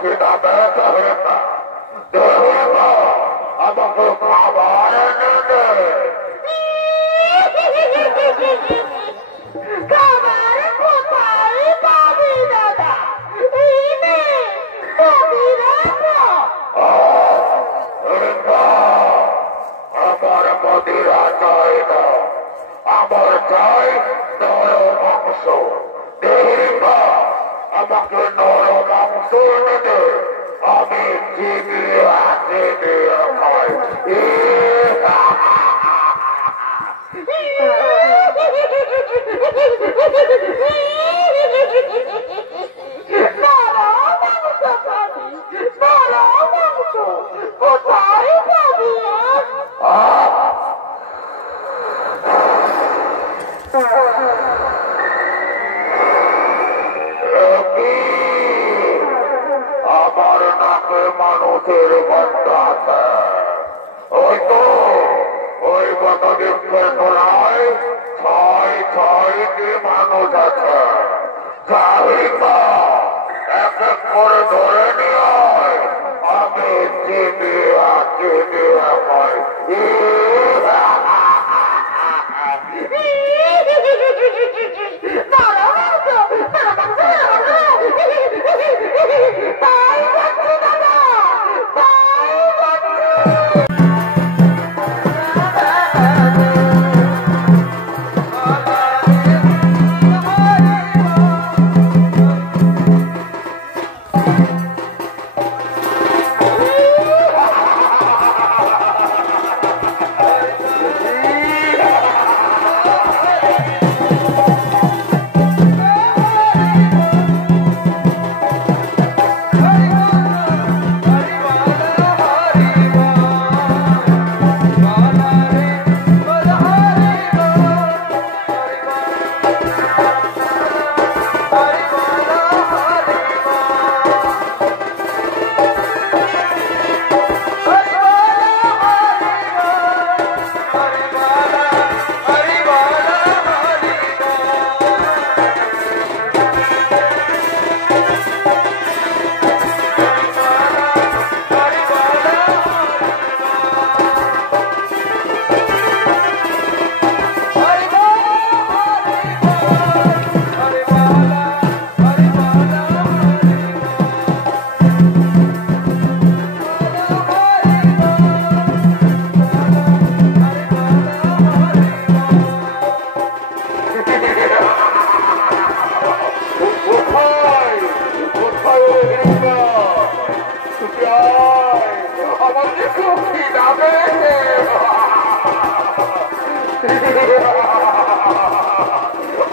সেটা ব্যথা হয়েছে আমাকে খাবার এনে দে খাবার কোথায় পাবি দাদা এনে পাবি আমার মদিরা চাই না আমার চাই নরম মাংস দেহিবা আমাকে নরম মাংস এনে দে আমি চিবিয়ে হাতে দিয়ে খাই কোথায় পাবি আমার নাকে মানুষের গন্ধ আছে ওই তো ওই গত দিনের তোলায় ছয় ছয়টি মানুষ আছে চাহিদা এক এক করে ধরে নিয়ে আমি চিবিয়া চিবিয়া খাই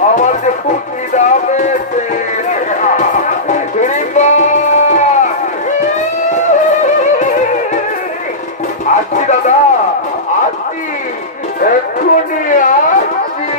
আমার যে খুব খিদা পেয়েছে আসছি দাদা আসছি এক্ষুনি আসছি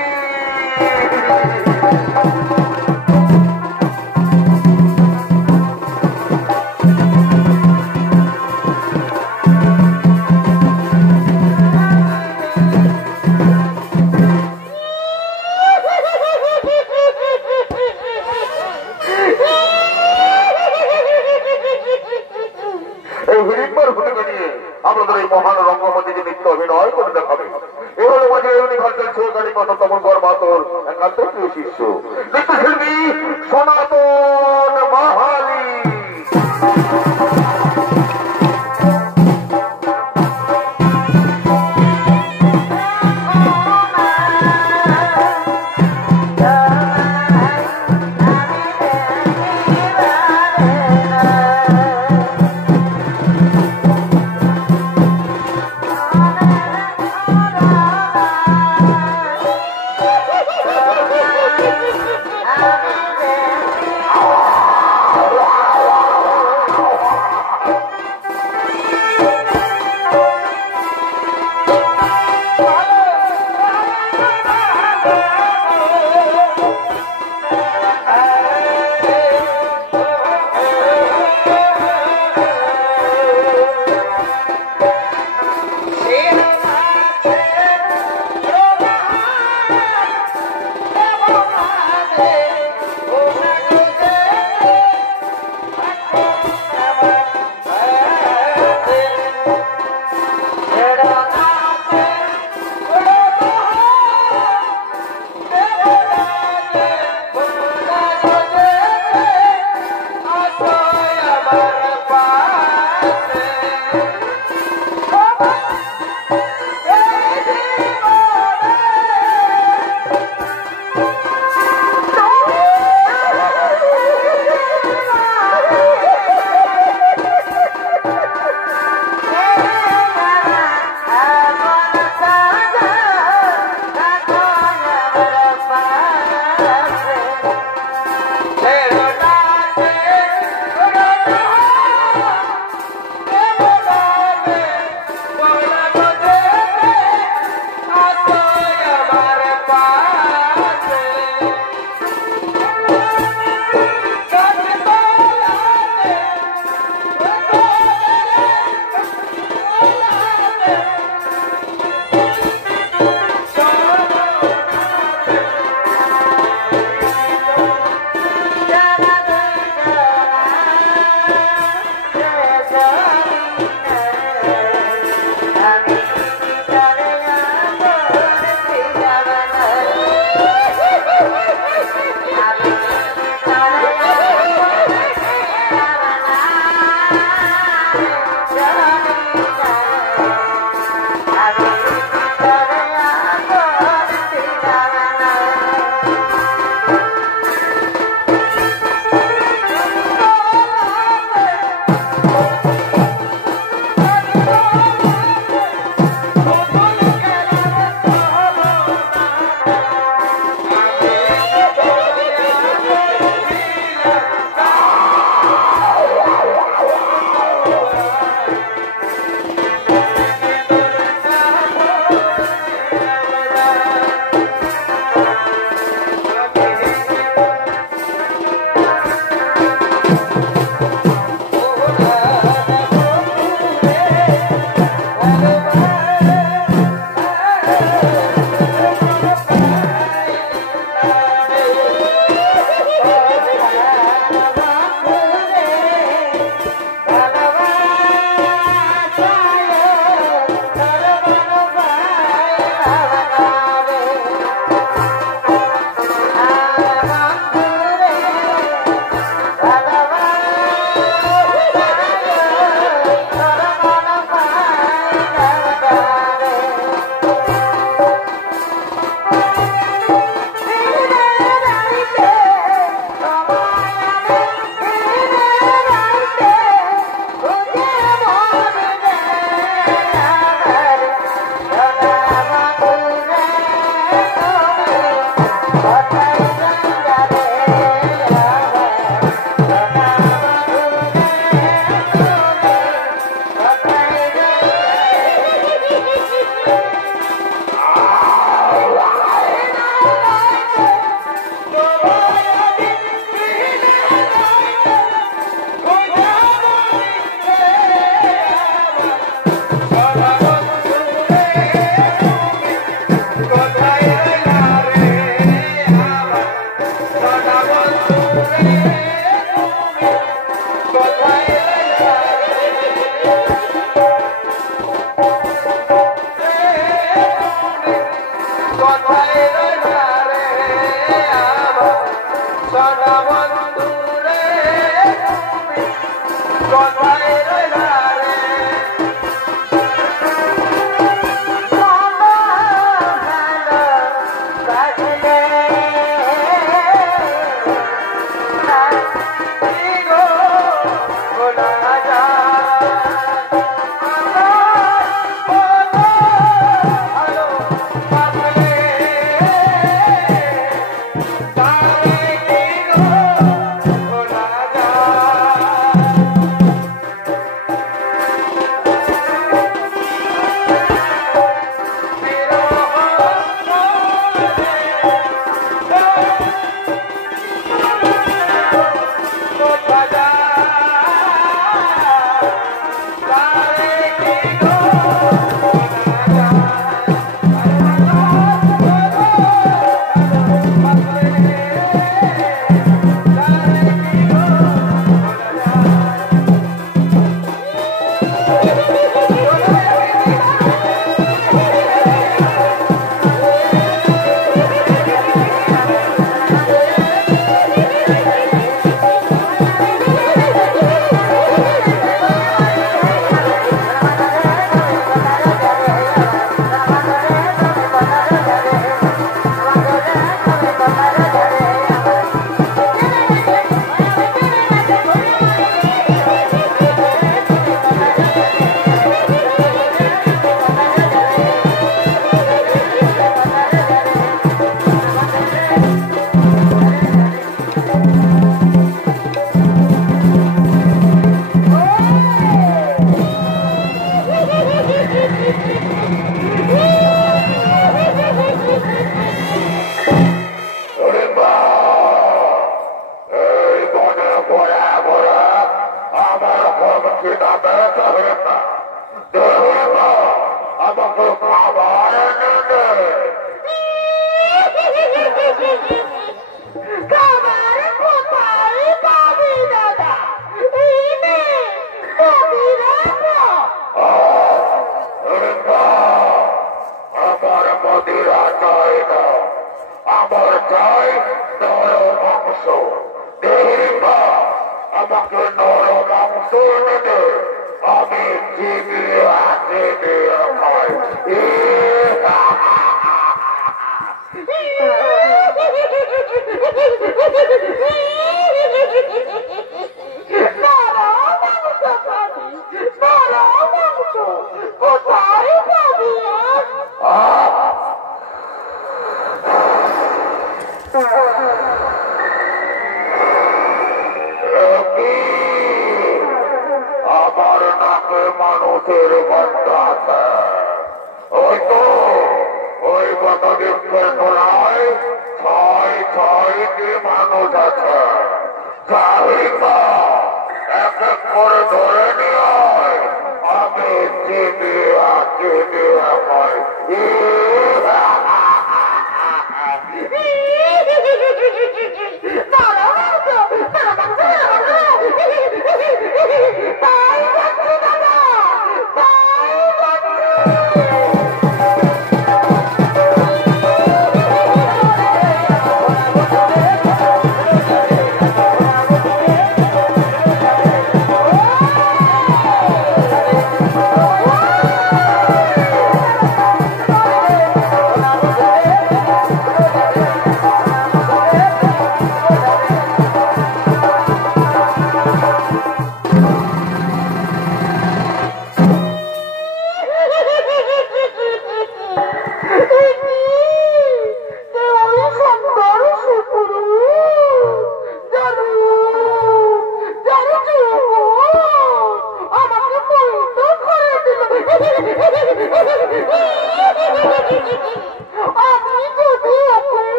আপনাদের এই মহান রঙ্গমঞ্চে নৃত্য অভিনয় করে দেখাবে এ হলো মাঝে ইউনিভার্সাল সহকারী কথা তপন কর্মাতর একান্ত প্রিয় শিষ্য নৃত্যশিল্পী সনাতন মাহালি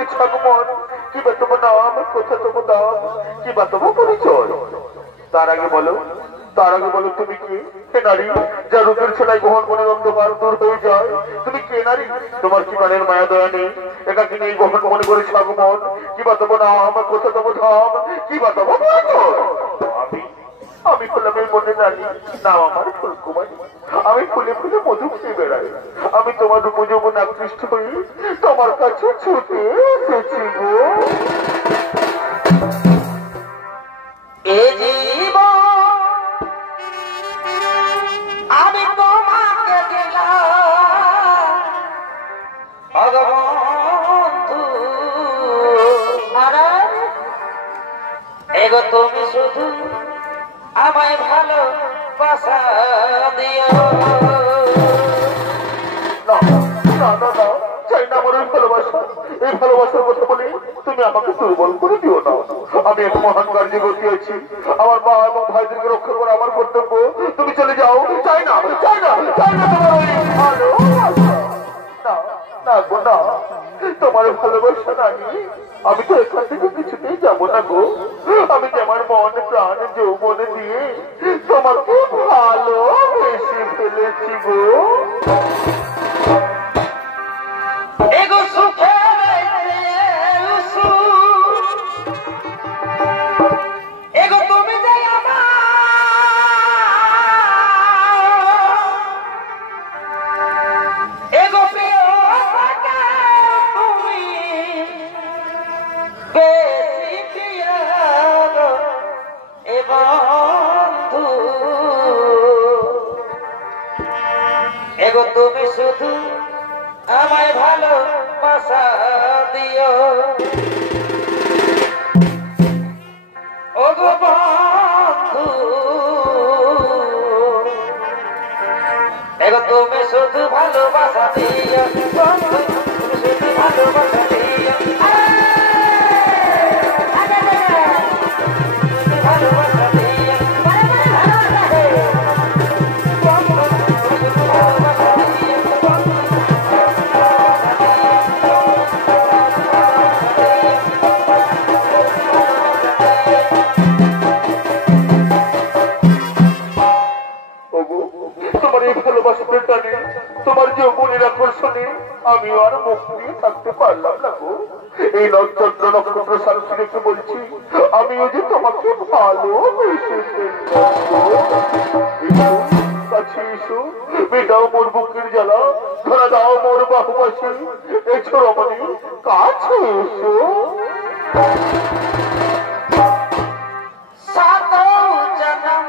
করেছ আগমন, কি বা তোমার নাম, কোথা তোমার নাম, কি বা তোমার পরিচয়? তার আগে বলো তুমি কে? কে নারী যা রূপের ছোটায় গ্রহণ মনের অন্ধকার দূর হয়ে যায়? তুমি কে নারী? তোমার কি প্রাণের মায়া দয়া নেই? একাকি নেই গ্রহণ মনে করেছ আগমন, কি বা তোমার নাম, কোথা তোমার ধাম, কি বা তোমার পরিচয়? আমি হলাম এই মনে জানি, নাম আমার ফুলকুমারী। আমি ফুলে ফুলে মধু খেয়ে বেড়াই। আমি তোমার উপযৌবন আকৃষ্ট হয়ে তোমার কাছে ছুটে এসেছি গো। আমি তোমাকে দিলাম ভগবন্ধু, এগো তুমি শুধু আমায় ভালোবাসা দিও। চাই না আমার এই ভালোবাসার কথা বলে তুমি আমাকে দুর্বল করে দিও না। আমি এক মহান কার্যে গতিয়েছি, আমার মা এবং ভাইদেরকে রক্ষা করা আমার কর্তব্য। তুমি চলে যাও। চাই না তোমার ওই ভালোবাসা। না গো না, তোমার ভালোবাসা নানি। আমি তো এখান থেকে কিছুতেই যাবো না গো। আমি যে আমার মন প্রাণ যৌবনে দিয়ে তোমাকে ভালোবেসে ফেলেছি গো। এগো সুখে এগো তুমি যে আমার এগো প্রিয় তুমি বেশি প্রিয় এ বন্ধু, এগো তুমি শুধু আমায় ভালোবাসা দিও। ও গো বন্ধু, এগো তুমি শুধু ভালোবাসা দিও। বন্ধু তুমি শুধু ভালোবাসা দিও। ভালোবাসা দিও। বন্ধু তুমি শুধু ভালোবাসা দিও। তোমার এই ভালোবাসার টানে, তোমার যৌবনের আকর্ষণে আমি আর মুখ দিয়ে থাকতে পারলাম না গো। এই নক্ষত্র নক্ষত্র সারসী রেখে বলছি, আমিও যে তোমাকে ভালোবেসে কাছে এসো, মেটাও মোর বুকের জ্বালা, ধরা দাও মোর বাহুবাসী। এসো রমণী, কাছে এসো। सातों जन्म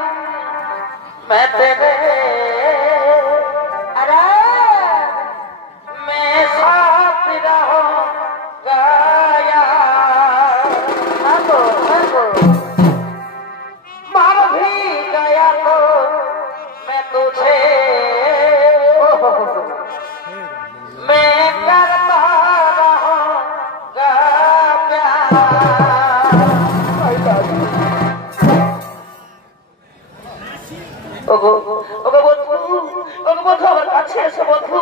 मैं तेरे अरे मैं साथ रहूंगा मर भी गया तो मैं तुझे मैं करता रहूंगा प्यार। বন্ধু আমার কাছে এসো বন্ধু,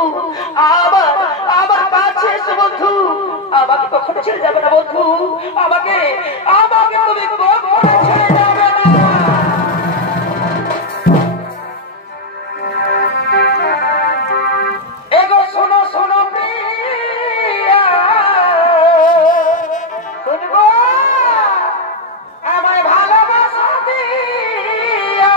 আমার কাছে এসো বন্ধু, আমাকে কখনো ছেড়ে যাবে না বন্ধু, আমাকে তুমি কখনো ছেড়ে যাবে না। এগো শোনো শোনো প্রিয়া, শুনবো আমায় ভালোবাসা দিও।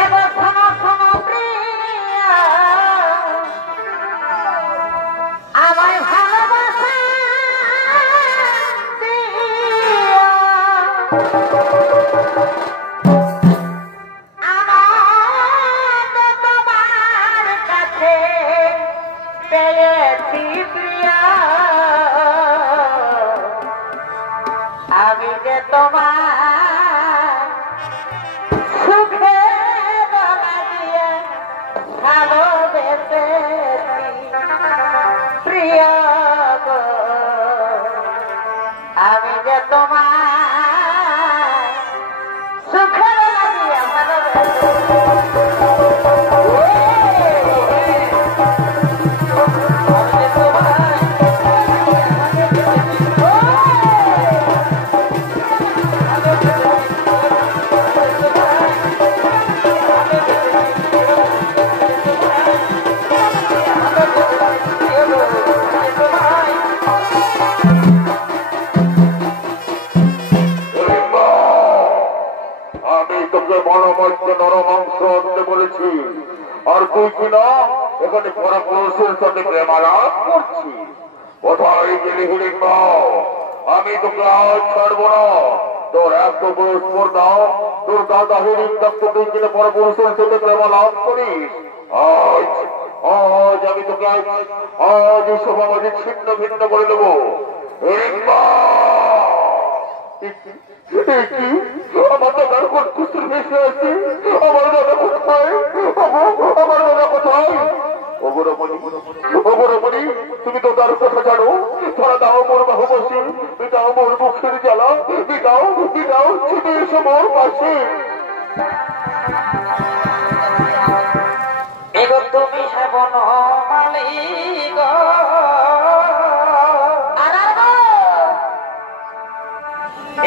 এগো শোনো শোনো প্রিয়া, আমায় ভালোবাসা দিও। আমার তোমার কাছে পেয়েছি প্রিয়া, আমি যে তোমার সুখে লাগিয়ে ভালোবেসেছি প্রিয় গো, আমি যে তোমার সুখে লাগিয়ে ভালোবেসেছি। এতখানি বড় পুরুষের সাথে প্রেমালাপ করছি। কোথায় গেলি হিড়িম্ব? আমি তোকে আজ ছাড়বো না। তোর এত বড় স্পর্ধা, তোর দাদা হিড়িম্বা তুই কিনে বড় পুরুষের সাথে প্রেমালাপ করিস। আজ আজ আমি তোকে আজ এই সমাজে ছিন্ন ভিন্ন করে দেবো। হিড়িম্বা আমার দাদার কোন খুশির বেশি আছে? আমার দাদা কোথায়? আমার দাদা কোথায়? অগরমণি, তুমি তো তার কথা জানো। ধরা দাও মোর বাহু বসে, বিটাও মোর মুখের জ্বালা, বিটাও বিটাও ছুটে এসো মোর পাশে। এগো তুমি হ্যাঁ বনমালী গো,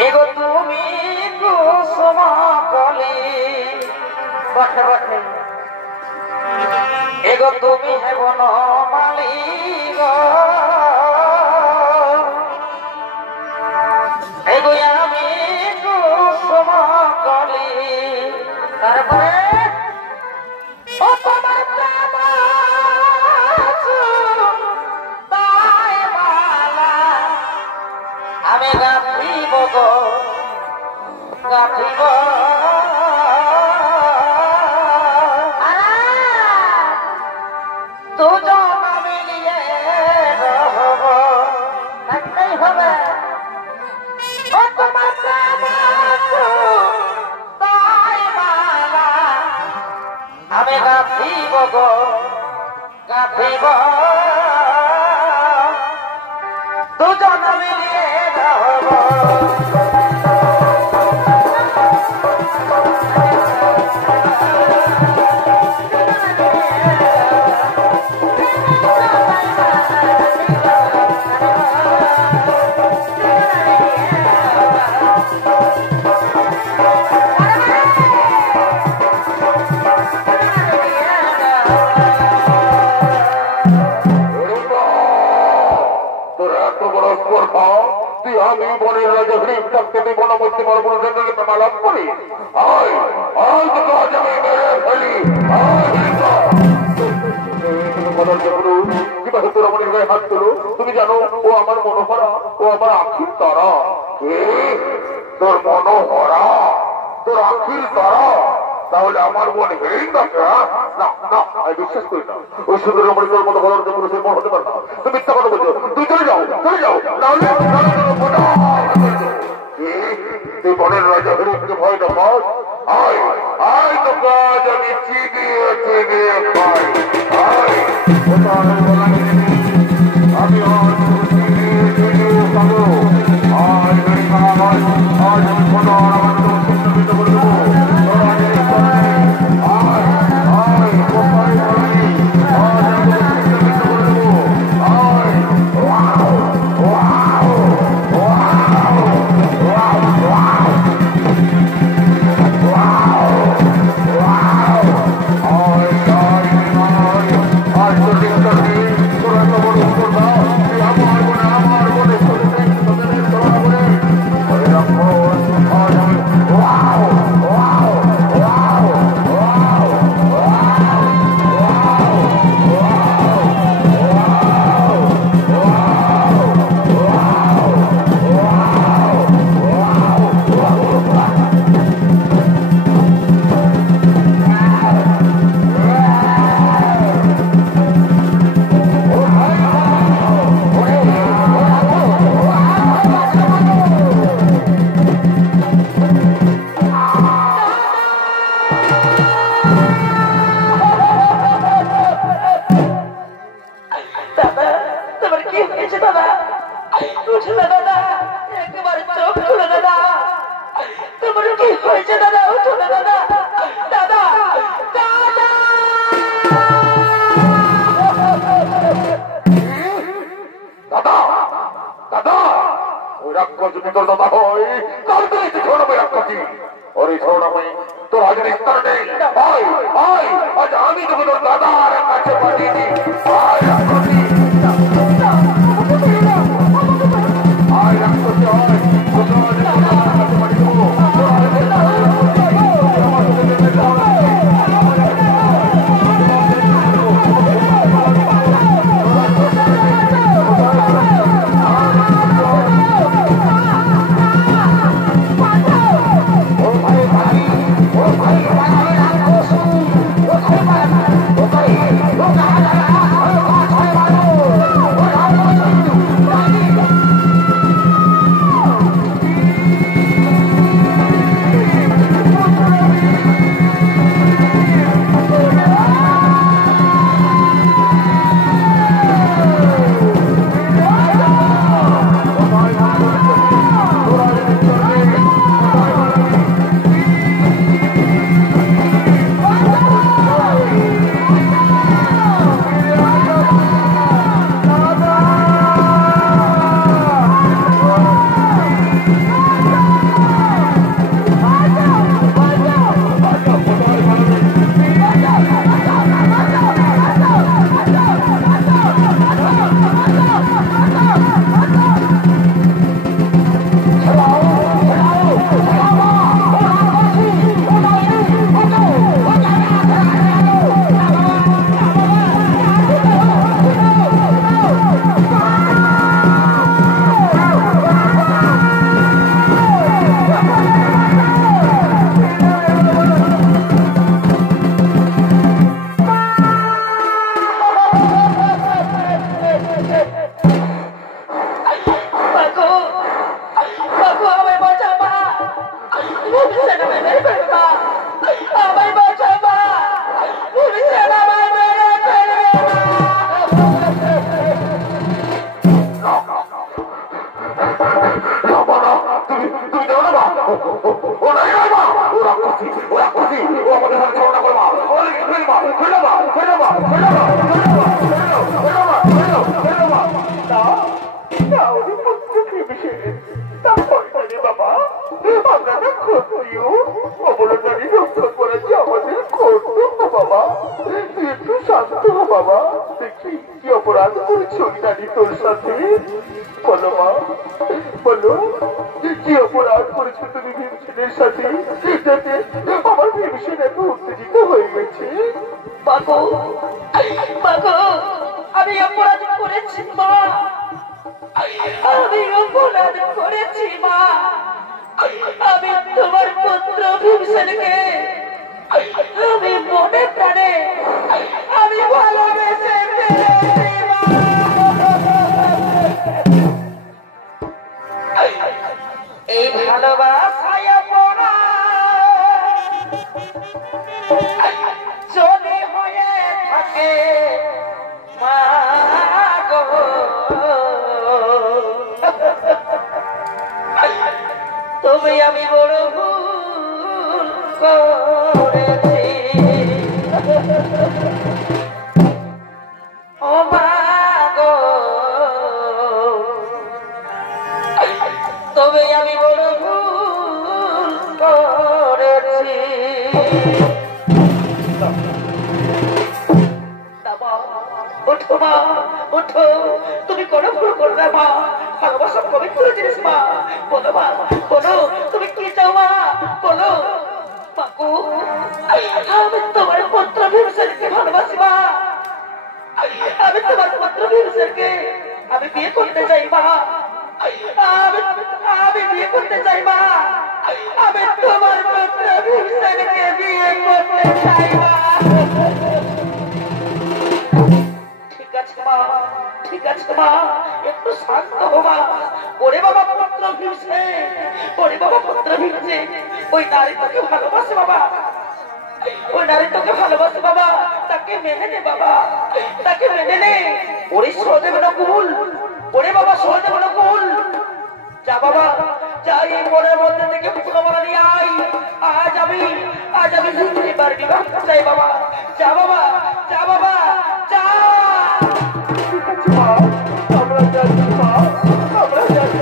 এগো তুমি কুসুম কলি, বটে বটে এগো তুমি হ্যাঁ বনমালী গো, এগো আমি কুসুম কলি। তারপরে ও তোমার প্রেম তাই মালা আমি গাঁথিব গো, গাঁথিব দুজন মিলিয়ে রহব, থাকতেই হবে। ও তোমার প্রেম তাই মালা আমি গাঁথিব গো, গাঁথিব দুজন মিলিয়ে রহব। তুই আমি বনের রাজা হরিফ থাকতে তুই বনমধ্যে বড় বড় মেলাপ করি। আয় আয় তোকে আজ আমি মেরে ফেলি। কিভাবে তোর আমার গায়ে হাত তোলো? তুমি জানো ও আমার মনোহরা, ও আমার আখির তারা। তোর মনোহরা, তোর আখির তারা? তাহলে আমার বোন হিড়িম্বাকে না না আমি বিশ্বাস করি না। ওই সুন্দর রমণী তোর মতো বলার জন্য সে মন হতে পারে না। তুমি মিথ্যা কথা বলছো। তুই চলে যাও, চলে যাও। তুই বনের রাজা হিড়িম্বাকে ভয় না পাস? আয় আয় তোকে আজ আমি চিবিয়ে চিবিয়ে খাই। আয় আমি আজ চিবিয়ে চিবিয়ে খাবো। আয় হিড়িম্বা, আজ আমি কোনো চিন্তিত করে দেবো। একটু শান্ত হ বাবা, দেখি কি অপরাধ করেছি ওই নারী তোর সাথে। বলো মা, বলো কি অপরাধ করেছো তুমি ভীমসেনের সাথে, যাতে আমার ভীমসেন এত উত্তেজিত হয়ে গেছে। আমি অপরাধ করেছি মা, আমি অপরাধ করেছি মা। আমি তোমার পুত্র ভীমসেনকে আমি মনে প্রাণে আমি ভালোবেসে ফেলেছি মা। এই ভালোবাসায় পড়া যদি হয়ে থাকে মা গো, তুমি আমি বড় ভুল করেছি ও মা গো, তবে আমি বড় ভুল করেছি। ওঠো মা, ওঠো, তুমি কোনো ভুল করো না মা। ভালোবাসা পবিত্র জিনিস মা। বলো মা, বলো তুমি কি চাও মা, বলো। বাবু, আমি তোমার পুত্র ভীমসেনকে ভালোবাসি মা। আমি তোমার পুত্র ভীমসেনকে আমি বিয়ে করতে চাই মা। আমি বিয়ে করতে চাই মা। আমি তোমার পুত্র ভীমসেনকে বিয়ে করতে চাই মা। ঠিক আছে মা, ঠিক আছে মা, একটু শান্ত হো মা। ওরে বাবা পুত্র ভীমসেন, ওরে বাবা পুত্র ভীমসেন, ওই নারী তোকে ভালোবাসে বাবা, ওই নারী তোকে ভালোবাসে বাবা। তাকে মেনে নে বাবা, তাকে মেনে নে। ওরে সহদেব নকুল, ওরে বাবা সহদেব নকুল, যা বাবা যাই মনের মধ্যে থেকে ফুলমালা নিয়ে আয়। আজ আমি এবার বিবাহ চাই বাবা। যা বাবা, যা বাবা, যা। আমরা যাচ্ছি মা, আমরা যাচ্ছি।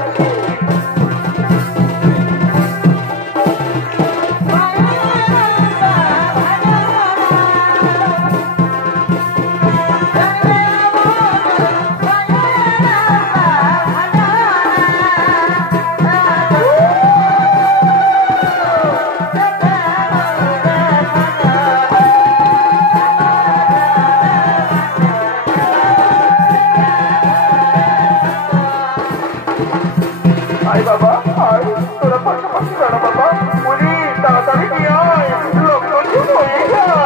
আয় বাবা, আয় তোরা পাশাপাশি দাঁড়া বাবা। বলি তাড়াতাড়ি নিয়ে আয়, লক্ষণ হয়ে যায়।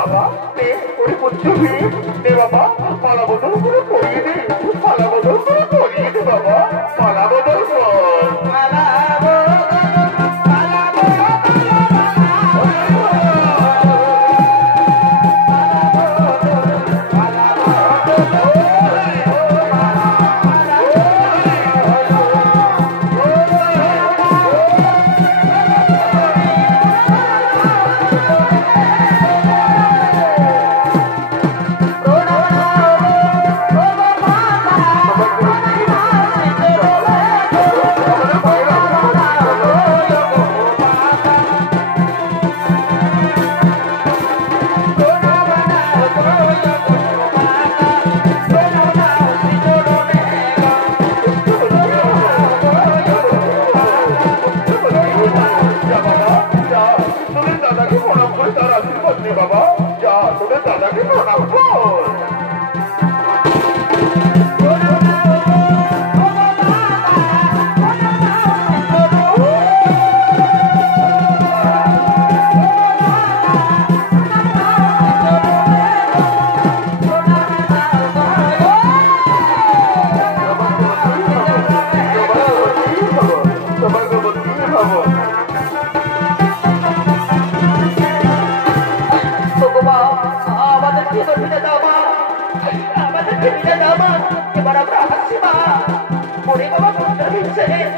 বাবা ওই পুত্র ভীম দে বাবা, পালা বদল করে পড়িয়ে দে, পালা বদল করে পড়িয়ে দে বাবা, পালা বদল কর। ও ভীমসেন,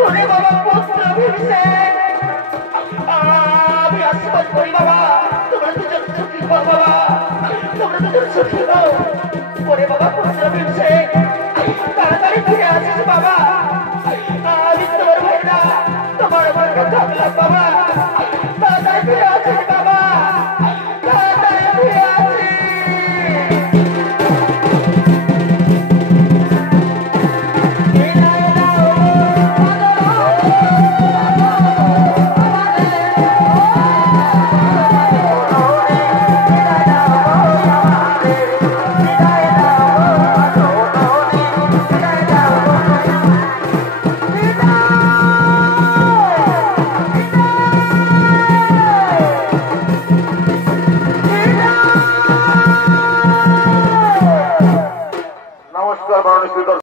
ওরে বাবা পুত্র ভীমসেন, আমি আশীর্বাদ করি বাবা, তোমরা দুজন সুখী হও বাবা, তোমরা দুজন সুখী হও। ওরে বাবা পুত্র ভীমসেন, তাড়াতাড়ি ফিরে আসিস বাবা, আমি তোমার ভাইরা তোমার মনকে থাকলাম বাবা, তাড়াতাড়ি ফিরে আসিস বাবা, তাড়াতাড়ি ফিরে আসিস। নমস্কার মাননীয়